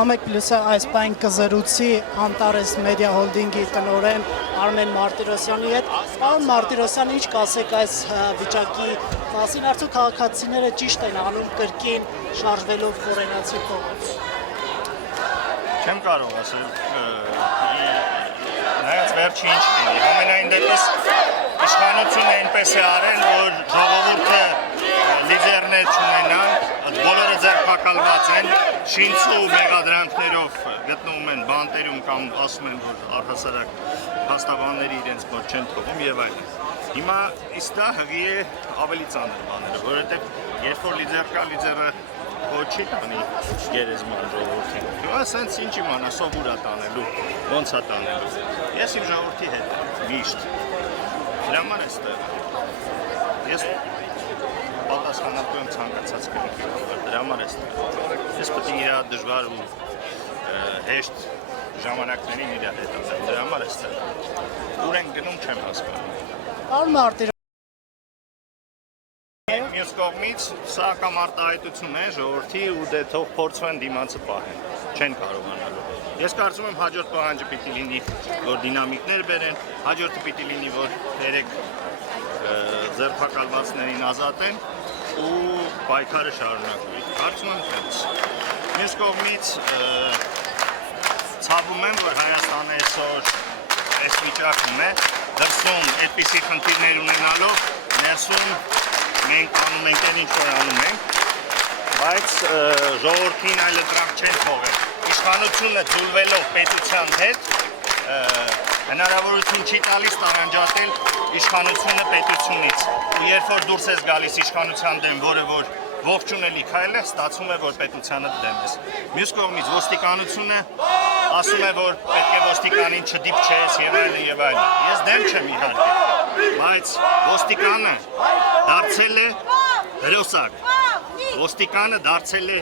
Ամեկ պլյուսը այս բան կզրուցի Անտարես մեդիա հոլդինգի տնօրեն Արմեն Մարտիրոսյանի հետ։ Պարոն Մարտիրոսյան, ինչ կասեք այս վիճակի մասին, արդյոք քաղաքացիները ճիշտ են անում կրկին շարժվելով կորենացի կողմից։ Չեմ կարող ասել, նայած վերջի ինչ լինի, համենայն դեպս իշխանությունը այնպես է արել, որ ժողովուրդը լիդերներ չունենան, բոլորը ձերբակալված են, շինցու մեղադրանքներով գտնվում են բանտերում կամ ասում են, որ առհասարակ փաստաբանները իրենց մոտ չեն թողում եւ այլն։ Հիմա իստա հղի է ավելի ծանր բաները, որովհետեւ երբ որ լիդեր կա, լիդերը ոչի տանի գերեզման ժողովրդին։ Հիմա սենց ինչ իմանա, սովուր է տանելու, ոնց է տանելու։ Ես իմ ժողովրդի հետ միշտ հրաման էստեղ։ Ես պատասխանատու եմ ցանկացած կրկի համար, դրա համար էստեղ։ Ես պետք է իր դժվար ու հեշտ ժամանակներին իր հետ ասեմ, դրա համար էստեղ։ Ուր են գնում չեմ հասկանում։ Պարոն Մարտիրոսյան, Մյուս կողմից սա կամ արտահայտություն է ժողովրդի ու դե թող փորձվեն դիմացը պահեն, չեն կարողանալու։ Ես կարծում եմ հաջորդ պահանջը պիտի լինի, որ դինամիկներ բերեն, հաջորդը պիտի լինի, որ երեք ձերբակալվածներին ազատեն ու պայքարը շարունակվի։ Կարծում եմ դրանց։ Մյուս կողմից ցավում եմ, որ Հայաստանը այսօր այս վիճակում է, դրսում այդպիսի խնդիրներ ունենալով, ներսում մենք անում ենք այն ինչ որ անում ենք, բայց ժողովրդին այլ դրանք չեն թողել։ Իշխանությունը ձուլվելով պետության հետ հնարավորություն չի տալիս տարանջատել իշխանությունը պետությունից։ Ու երբ որ դուրս ես գալիս իշխանության դեմ, որը որ ողջունելի քայլ է, ստացվում է, որ պետությանը դեմ ես։ Մյուս կողմից ոստիկանությունը ասում է, որ պետք է ոստիկանին չդիպչես եւ այլն եւ այլն։ Ես դեմ չեմ իհարկե, բայց ոստիկանը դարձել է հրոսակ։ Ոստիկանը դարձել է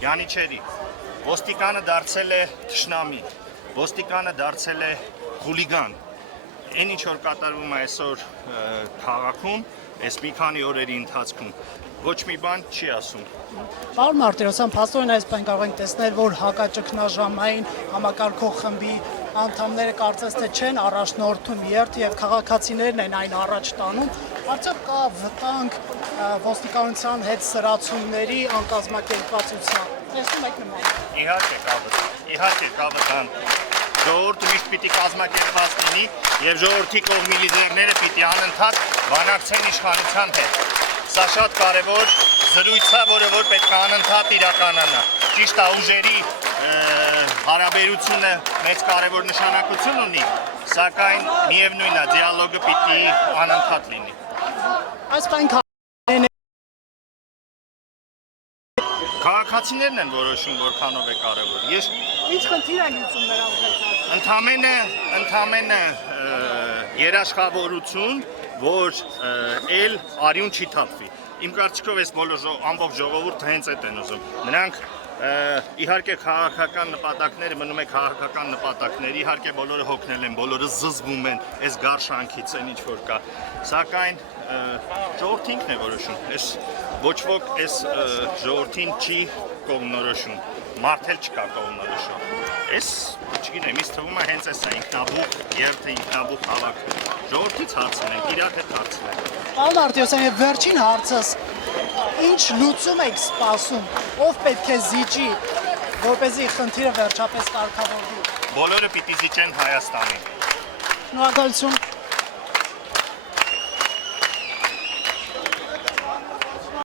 յանիչերի։ Ոստիկանը դարձել է թշնամի։ Ոստիկանը դարձել է խուլիգան։ Այն ինչ որ կատարվում է այսօր քաղաքում, այս մի քանի օրերի ընթացքում, ոչ մի բան չի ասում։ Պարոն Մարտիրոսյան, փաստորեն այս բան կարող ենք տեսնել, որ հակաճգնաժամային համակարգող խմբի անդամները կարծես թե չեն առաջնորդում երթ եւ քաղաքացիներն են այն առաջ տանում։ Արդյոք կա վտանգ ոստիկանության հետ սրացումների անկազմակերպվածության։ Տեսնում եք նման։ Իհարկե կա վտանգ։ Ժողովուրդը միշտ պիտի կազմակերպված լինի եւ ժողովրդի կողմի լիդերները պիտի անընդհատ բանակցեն իշխանության հետ։ Սա շատ կարևոր զրույց է, որը որ պետք է անընդհատ իրականանա։ Ճիշտ է, ուժերի հարաբերությունը մեծ կարևոր նշանակություն ունի, սակայն միևնույն է, դիալոգը պիտի անընդհատ լինի։ Այս բան Քաղաքացիներն են որոշում, որքանով է կարևոր։ Ինչ խնդիր են լուծում նրանք։ Ընդամենը երաշխավորություն, որ էլ արյուն չի թափվի։ Իմ կարծիքով այս բոլոր ամբողջ ժողովուրդը հենց այդ են ուզում։ Նրանք իհարկե քաղաքական նպատակները մնում է քաղաքական նպատակներ, իհարկե բոլորը հոգնել են, բոլորը զզվում են այս գարշանքից, այն ինչ որ կա։ Սակայն ժողովուրդը ինքն է որոշում։ Այս ոչ ոք այս ժողովրդին չի կողմնորոշում, մարդ էլ չկա կողմնորոշում։ Այս չգիտեմ, ինձ թվում է հենց էս է ինքնաբուխ երթը, ինքնաբուխ հավաքը։ Ժողովրդից հարցնենք, իրար հետ հարցնենք։ Պարոն Մարտիրոսյան, եւ վերջին հարցս, ինչ լուծում եք սպասում, ով պետք է զիջի, որպեսզի խնդիրը վերջապես կարգավորվի։ Բոլորը պիտի զիջեն Հայաստանին։ Շնորհակալություն։